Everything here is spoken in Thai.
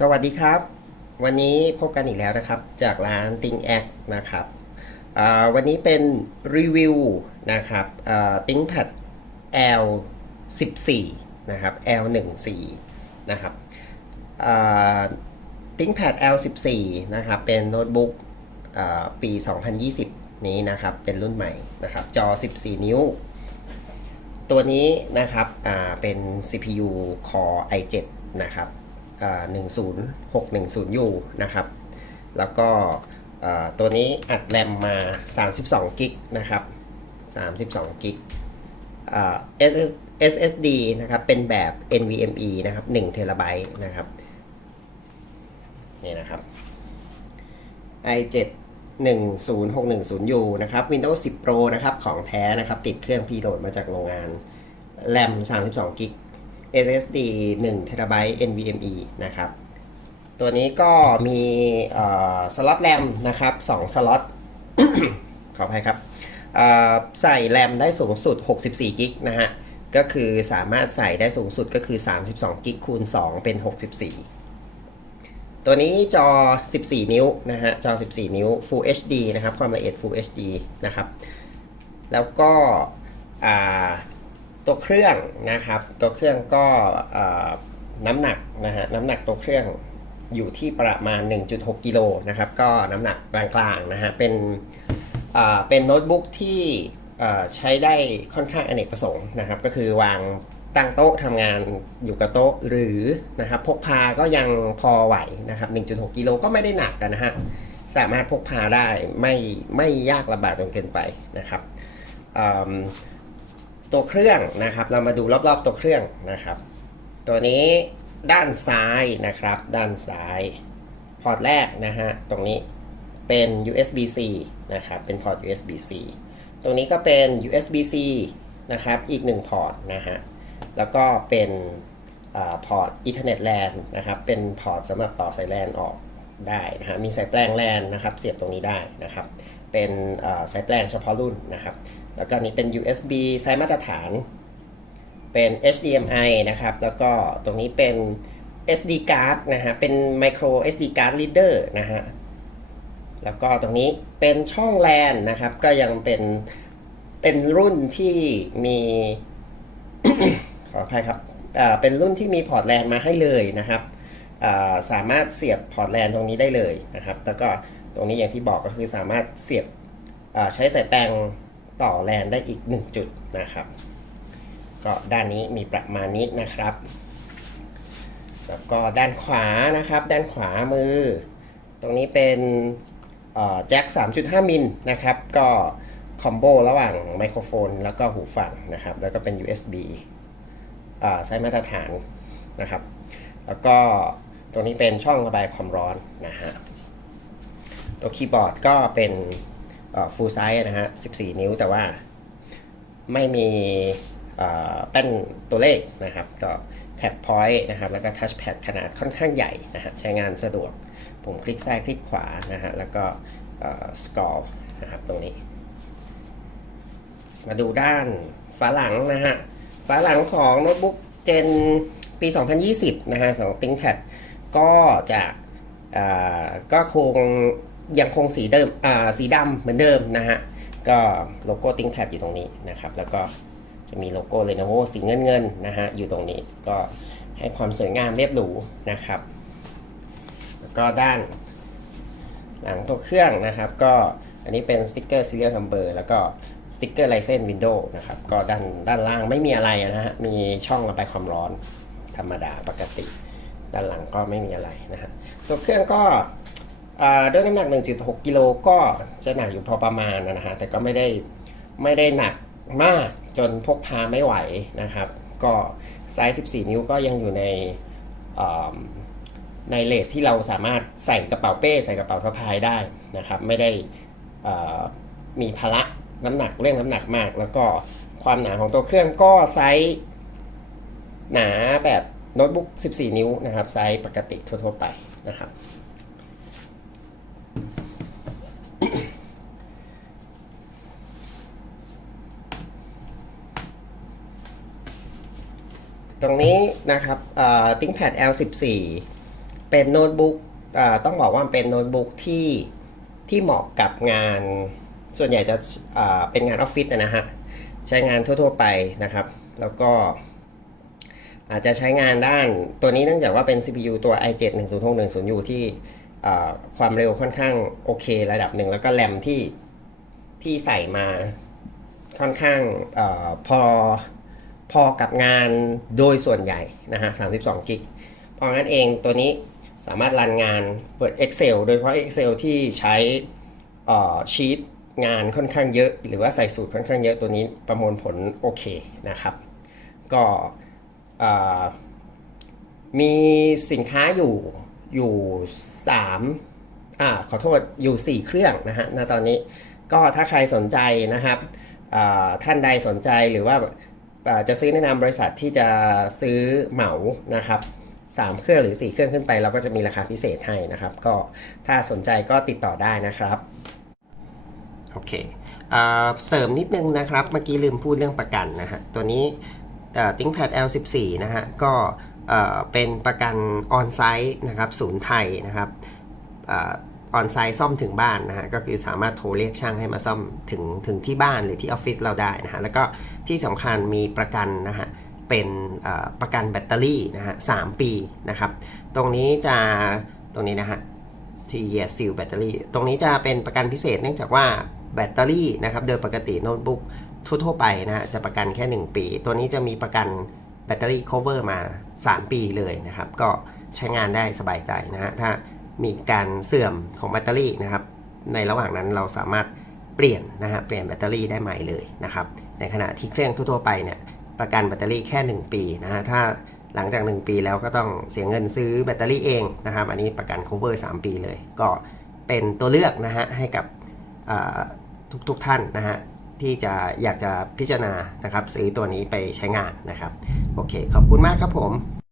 สวัสดีครับ วันนี้พบกันอีกแล้วนะครับ จากร้าน t h i n k a c นะครับวันนี้เป็นรีวิวนะครับอ่า ThinkPad L 14นะครับ L 14นะครับอ่า ThinkPad L 14นะครับ เป็นโน้ตบุ๊กอ่าปี 2020 นี้นะครับ เป็นรุ่นใหม่นะครับ จอ 14 นิ้ว ตัวนี้นะครับเป็น CPU Core i7 นะครับ 10610U นะครับ แล้วก็ตัวนี้อัดแรมมา 32กิกนะครับ 32กิกอ่า SS SSD นะครับ เป็นแบบ NVMe นะครับ1เทราไบต์นะครับ นี่นะครับ i7 10610U นะครับ Windows 10 Pro นะครับ ของแท้นะครับ ติดเครื่องพีโหลดมาจากโรงงาน แรม32กิก SSD 1 TB NVMe นะครับ ตัวนี้ก็มีสล็อตแรมนะครับ2สล็อตขออภัยครับใส่แรมได้สูงสุด 64กิกนะฮะ ก็คือสามารถใส่ได้สูงสุดก็คือ 32กิกคูณ 2 เป็น 64 ตัวนี้จอ 14 นิ้วนะฮะ จอ 14 นิ้ว Full HD นะครับ ความละเอียด Full HD นะครับ แล้วก็ ตัวเครื่องนะครับ ตัวเครื่องก็น้ำหนักนะฮะน้ำหนักตัวเครื่องอยู่ที่ประมาณ 1.6 กิโลนะครับ ก็น้ำหนักกลางๆนะฮะเป็นเป็นโน้ตบุ๊กที่ใช้ได้ค่อนข้างอเนกประสงค์นะครับ ก็คือวางตั้งโต๊ะทำงานอยู่กับโต๊ะหรือนะครับพกพาก็ยังพอไหวนะครับ 1.6 กิโลก็ไม่ได้หนักนะฮะสามารถพกพาได้ไม่ไม่ยากลำบากจนเกินไปนะครับอ ตัวเครื่องนะครับ เรามาดูรอบๆตัวเครื่องนะครับ ตัวนี้ด้านซ้ายนะครับ ด้านซ้ายพอร์ตแรกนะฮะตรงนี้เป็น USB-C นะครับ เป็นพอร์ต USB-C ตรงนี้ก็เป็น USB-C นะครับ อีกหนึ่งพอร์ตนะฮะ แล้วก็เป็นอพอร์ต Ethernet LAN นะครับ เป็นพอร์ตสำหรับต่อสาย LAN ออกได้นะฮะ มีสายแปลง LAN นะครับ เสียบตรงนี้ได้นะครับ เป็นสายแปลงเฉพาะรุ่นนะครับ แล้วก็นี้เป็น USB สายมาตรฐาน เป็น HDMI นะครับ แล้วก็ตรงนี้เป็น SD card นะฮะ เป็น micro SD card reader นะฮะ แล้วก็ตรงนี้เป็นช่อง LAN นะครับ ก็ยังเป็น เป็นรุ่นที่มี ขออภัยครับอ่าเป็นรุ่นที่มีพอร์ตแลนมาให้เลยนะครับอ่าสามารถเสียบพอร์ตแลนตรงนี้ได้เลยนะครับ แล้วก็ตรงนี้อย่างที่บอกก็คือสามารถเสียบอ่าใช้สายแปลง ต่อแลนได้อีก 1 จุดนะครับ ก็ด้านนี้มีประมาณนี้นะครับ แล้วก็ด้านขวานะครับ ด้านขวามือ ตรงนี้เป็นแจ็ค 3.5 มิลนะครับ ก็คอมโบระหว่างไมโครโฟน แล้วก็หูฟังนะครับ แล้วก็เป็น USB อ่าใช้มาตรฐานนะครับ แล้วก็ตรงนี้เป็นช่องระบายความร้อนนะฮะ ตัวคีย์บอร์ดก็เป็น ฟูลไซส์นะฮะ 14 นิ้วแต่ว่าไม่มีแป้นตัวเลขนะครับ ก็แท็บพอยต์นะครับ แล้วก็ทัชแพดขนาดค่อนข้างใหญ่นะฮะ ใช้งานสะดวก ผมคลิกซ้ายคลิกขวานะฮะ แล้วก็สกอร์นะครับตรงนี้ มาดูด้านฝาหลังนะฮะ ฝาหลังของโน้ตบุ๊กเจนปี 2020 นะฮะของ ThinkPad ก็จะก็คง ยังคงสีเดิมอ่าสีดำเหมือนเดิมนะฮะ ก็โลโก้ ThinkPad อยู่ตรงนี้นะครับ แล้วก็จะมีโลโก้ Lenovo สีเงินเงินๆนะฮะ อยู่ตรงนี้ก็ให้ความสวยงามเรียบหรูนะครับ แล้วก็ด้านหลังตัวเครื่องนะครับ ก็อันนี้เป็นสติ๊กเกอร์ serial number แล้วก็สติ๊กเกอร์ license window นะครับ ก็ด้านด้านล่างไม่มีอะไรนะฮะ มีช่องระบายความร้อนธรรมดาปกติ ด้านหลังก็ไม่มีอะไรนะฮะ ตัวเครื่องก็ ด้วยน้ำหนัก 1.6 กิโลก็จะหนักอยู่พอประมาณนะฮะแต่ก็ไม่ได้ไม่ได้หนักมากจนพกพาไม่ไหวนะครับ ก็ไซส์ 14 นิ้วก็ยังอยู่ในในเลทที่เราสามารถใส่กระเป๋าเป้ ใส่กระเป๋าสะพายได้นะครับ ไม่ได้มีภาระน้ำหนักเรื่องน้ำหนักมาก แล้วก็ความหนาของตัวเครื่องก็ไซส์หนาแบบโน้ตบุ๊ก 14 นิ้วนะครับ ไซส์ปกติทั่วๆไปนะครับ ตรงนี้นะครับ ThinkPad L14 เป็นโน้ตบุ๊กต้องบอกว่าเป็นโน้ตบุ๊กที่ที่เหมาะกับงาน ส่วนใหญ่จะเป็นงานออฟฟิศนะฮะ ใช้งานทั่ว ๆ ไปนะครับ แล้วก็อาจจะใช้งานด้านตัวนี้เนื่องจากว่าเป็น CPU ตัว i7 10610U ที่อ่ความเร็วค่อนข้างโอเคระดับหนึ่ง แล้วก็แรมที่ที่ใส่มาค่อนข้างอพอ พอกับงานโดยส่วนใหญ่นะฮะ 32 กิก เพราะงั้นเองตัวนี้สามารถรันงานเปิด Excel โดยเฉพาะ Excel ที่ใช้ชีตงานค่อนข้างเยอะ หรือว่าใส่สูตรค่อนข้างเยอะตัวนี้ประมวลผลโอเคนะครับ ก็มีสินค้าอยู่อยู่3อ่าขอโทษอยู่ 4 เครื่องนะฮะณตอนนี้ก็ถ้าใครสนใจนะครับท่านใดสนใจหรือว่า จะซื้อแนะนำบริษัทที่จะซื้อเหมานะครับ3เครื่องหรือ 4 เครื่องขึ้นไปเราก็จะมีราคาพิเศษให้นะครับ ก็ถ้าสนใจก็ติดต่อได้นะครับโอเคเสริมนิดนึงนะครับ เมื่อกี้ลืมพูดเรื่องประกันนะฮะตัวนี้ติ้งแพด L14 นะฮะก็เป็นประกันออนไซต์นะครับศูนย์ไทยนะครับ ออนไซต์ซ่อมถึงบ้านนะฮะก็คือสามารถโทรเรียกช่างให้มาซ่อมถึงถึงที่บ้านหรือที่ออฟฟิศเราได้นะฮะแล้วก็ที่สำคัญมีประกันนะฮะเป็นประกันแบตเตอรี่นะฮะสามปีนะครับ ตรงนี้จะตรงนี้นะฮะที่เยซิลแบตเตอรี่ตรงนี้จะเป็นประกันพิเศษเนื่องจากว่าแบตเตอรี่นะครับโดยปกติโน้ตบุ๊กทั่วๆไปนะฮะจะประกันแค่ 1 ปี ตัวนี้จะมีประกันแบตเตอรี่ cover มา 3 ปีเลยนะครับ ก็ใช้งานได้สบายใจนะฮะถ้า มีการเสื่อมของแบตเตอรี่นะครับ ในระหว่างนั้นเราสามารถเปลี่ยนนะฮะเปลี่ยนแบตเตอรี่ได้ใหม่เลยนะครับ ในขณะที่เครื่องทั่วๆไปเนี่ยประกันแบตเตอรี่แค่ 1 ปีนะฮะถ้าหลังจาก 1 ปีแล้วก็ต้องเสียเงินซื้อแบตเตอรี่เองนะครับ อันนี้ประกัน cover 3 ปีเลย ก็เป็นตัวเลือกนะฮะให้กับทุกๆท่านนะฮะที่จะอยากจะพิจารณานะครับ ซื้อตัวนี้ไปใช้งานนะครับ โอเค ขอบคุณมากครับผม